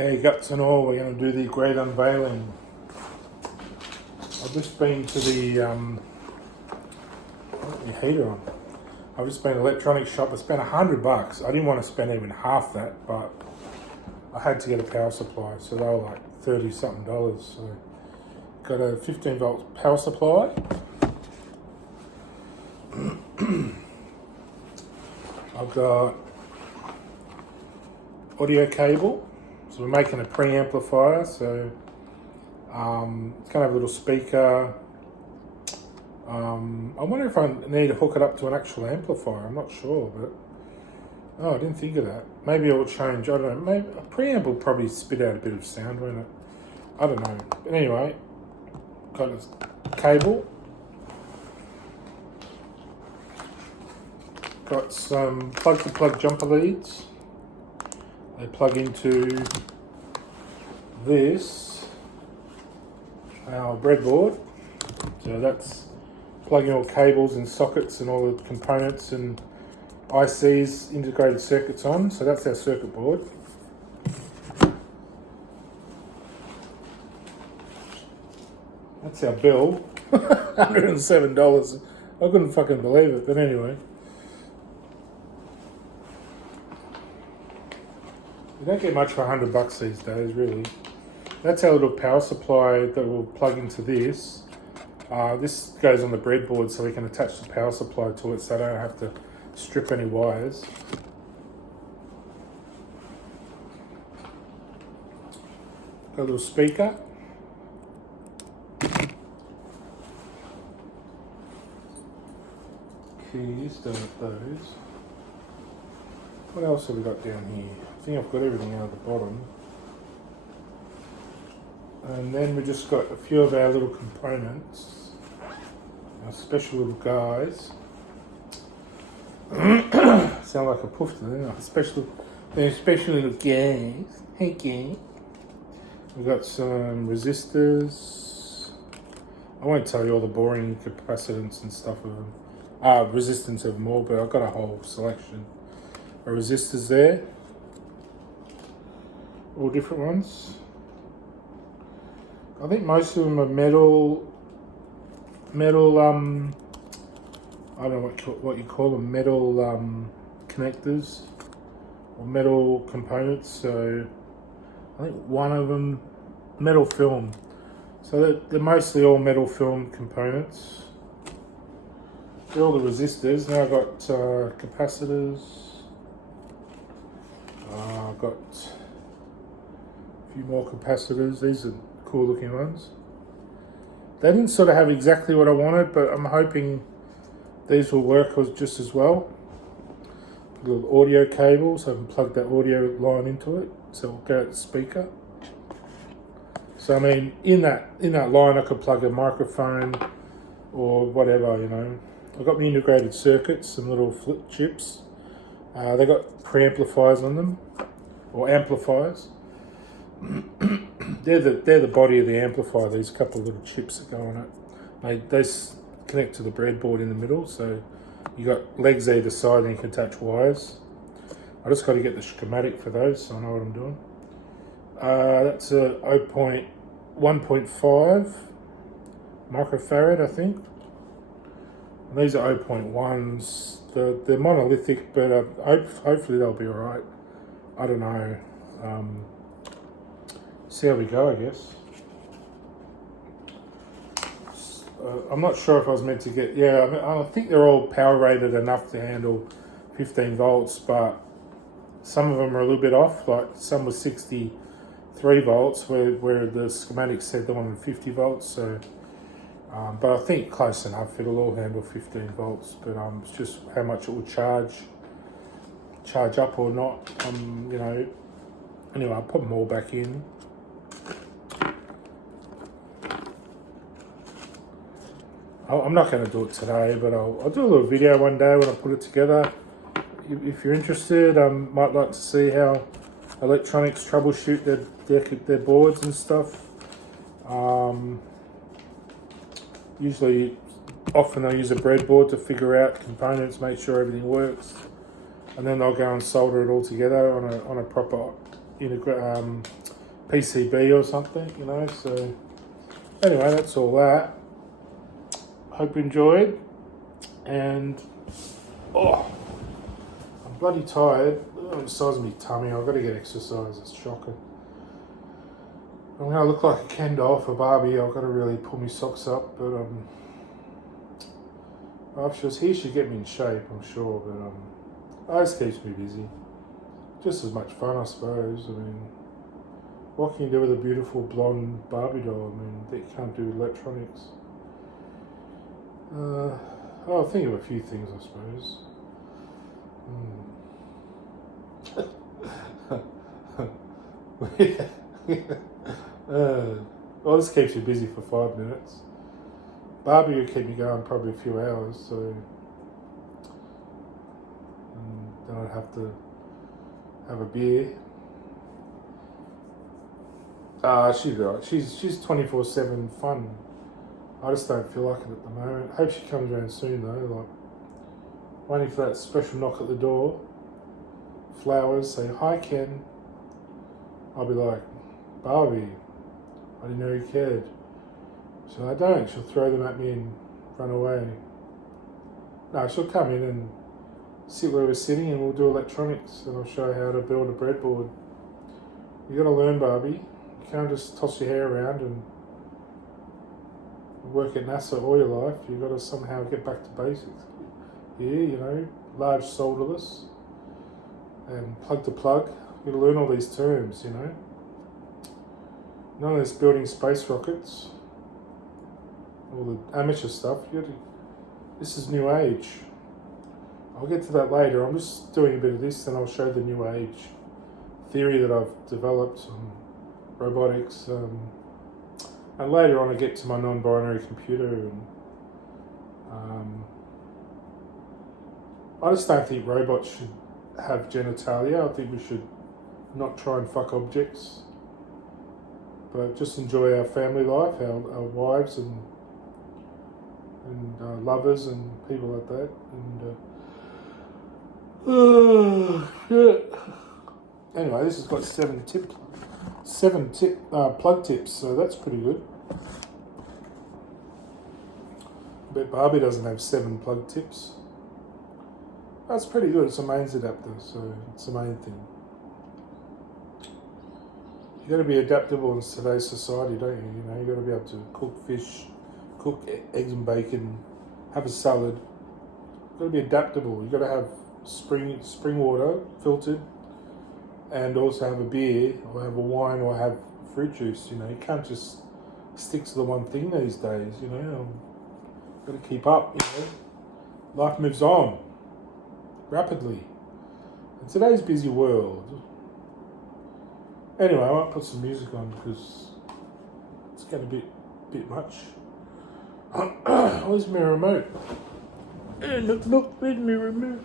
Okay, guts and all, we're going to do the great unveiling. I've just been to the heater on. I've just been to an electronics shop. I spent $100. I didn't want to spend even half that, but I had to get a power supply, so they were like $30 something. So got a 15 volt power supply. I've got audio cable. So we're making a preamplifier, so it's going to have a little speaker. I wonder if I need to hook it up to an actual amplifier. I'm not sure, but I didn't think of that. Maybe it will change. I don't know. Maybe a preamp will probably spit out a bit of sound, won't it? I don't know. But anyway, got a cable. Got some plug-to-plug jumper leads. They plug into this, our breadboard. So that's plugging all cables and sockets and all the components and ICs, integrated circuits on. So that's our circuit board. That's our bill, $107. I couldn't fucking believe it, but anyway. You don't get much for $100 these days, really. That's our little power supply that will plug into this. This goes on the breadboard so we can attach the power supply to it so I don't have to strip any wires. Got a little speaker. Keys, don't have those. What else have we got down here? I think I've got everything out of the bottom. And then we just got a few of our little components, our special little guys. Sound like a poofter, don't I? They're special little guys. Hey, gang. We've got some resistors. I won't tell you all the boring capacitance and stuff of them. Resistance of them all, but I've got a whole selection of resistors there. All different ones. I think most of them are metal. I don't know what you call them. Metal connectors or metal components. So I think one of them metal film. So they're mostly all metal film components. They're all the resistors. Now I've got capacitors. I've got a few more capacitors. These are cool looking ones. They didn't sort of have exactly what I wanted, but I'm hoping these will work just as well. A little audio cable, so I can plug that audio line into it, so it'll go to the speaker. So I mean, in that line, I could plug a microphone or whatever, you know. I've got my integrated circuits, some little flip chips. They got preamplifiers on them, or amplifiers. They're the body of the amplifier. These couple of little chips that go on it. They connect to the breadboard in the middle, so you got legs either side and you can attach wires. I just got to get the schematic for those, so I know what I'm doing. That's a 1.5 microfarad, I think. And these are 0.1s. They're monolithic, but hopefully they'll be all right. I don't know. See how we go, I guess. I'm not sure if I was meant to get... Yeah, I think they're all power rated enough to handle 15 volts, but some of them are a little bit off. Like some were 63 volts, where the schematic said they wanted 50 volts. So, but I think close enough. It'll all handle 15 volts. But it's just how much it will charge up or not. You know. Anyway, I'll put them all back in. I'm not going to do it today, but I'll do a little video one day when I put it together. If you're interested, might like to see how electronics troubleshoot their boards and stuff. Often I use a breadboard to figure out components, make sure everything works, and then they'll go and solder it all together on a proper PCB or something, you know. So anyway, that's all that. Hope you enjoyed, and I'm bloody tired. I'm the size of my tummy. I've got to get exercise. It's shocking. I'm going to look like a Ken doll for Barbie. I've got to really pull my socks up, but if she was here, she'd get me in shape, I'm sure. But this keeps me busy. Just as much fun, I suppose. I mean, what can you do with a beautiful blonde Barbie doll? I mean, that you can't do with electronics. I'll think of a few things, I suppose. Well, this keeps you busy for 5 minutes. Barbie will keep me going probably a few hours, so then I'd have to have a beer. She's 24/7 fun. I just don't feel like it at the moment. Hope she comes around soon though. Like, waiting for that special knock at the door. Flowers, say hi Ken. I'll be like, Barbie, I didn't know you cared. So I don't. She'll throw them at me and run away. No, she'll come in and sit where we're sitting and we'll do electronics and I'll show her how to build a breadboard. You gotta learn, Barbie. You can't just toss your hair around and work at NASA all your life. You gotta somehow get back to basics. Yeah, you know, large solderless and plug to plug. You gotta learn all these terms, you know. None of this building space rockets. All the amateur stuff. This is new age. I'll get to that later. I'm just doing a bit of this, then I'll show the new age theory that I've developed on robotics. And later on I get to my non-binary computer. And I just don't think robots should have genitalia. I think we should not try and fuck objects, but just enjoy our family life, our wives and lovers and people like that. And anyway, this has got 7 plug tips, so that's pretty good. I bet Barbie doesn't have 7 plug tips. That's pretty good. It's a mains adapter, so it's the main thing. You got to be adaptable in today's society, don't you? You know, you got to be able to cook fish, cook eggs and bacon, have a salad. You got to be adaptable. You got to have spring water, filtered, and also have a beer, or have a wine, or have fruit juice. You know, you can't just stick to the one thing these days. You know, got to keep up. You know, life moves on rapidly in today's busy world. Anyway, I might put some music on because it's getting a bit much. Where's my remote? Look, where's my remote?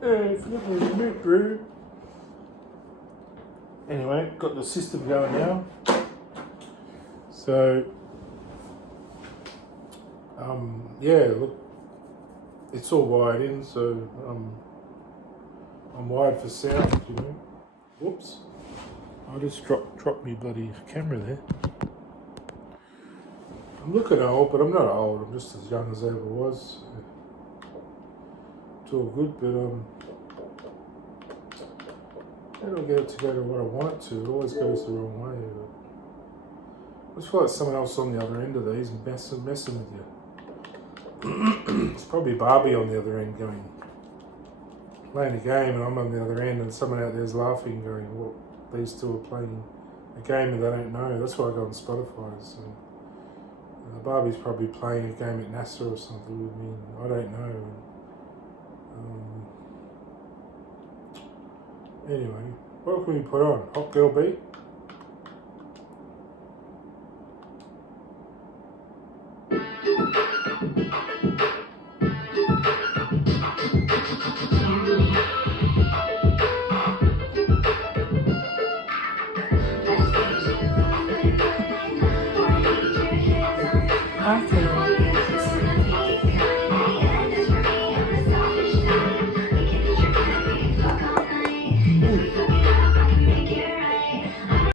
Forget my remote, bro. Anyway, got the system going now. So, yeah, look, it's all wired in, so I'm wired for sound, you know. Whoops. I just dropped me bloody camera there. I'm looking old, but I'm not old. I'm just as young as I ever was. It's all good, but I don't get it to go to what I want it to. It always goes the wrong way. I just feel like someone else on the other end of these messing with you. It's probably Barbie on the other end going, playing a game, and I'm on the other end, and someone out there's laughing, going, "Well, these two are playing a game that they don't know." That's why I got on Spotify. So Barbie's probably playing a game at NASA or something with me. I don't know. Anyway, what can we put on? Hot Girl Beat? Okay.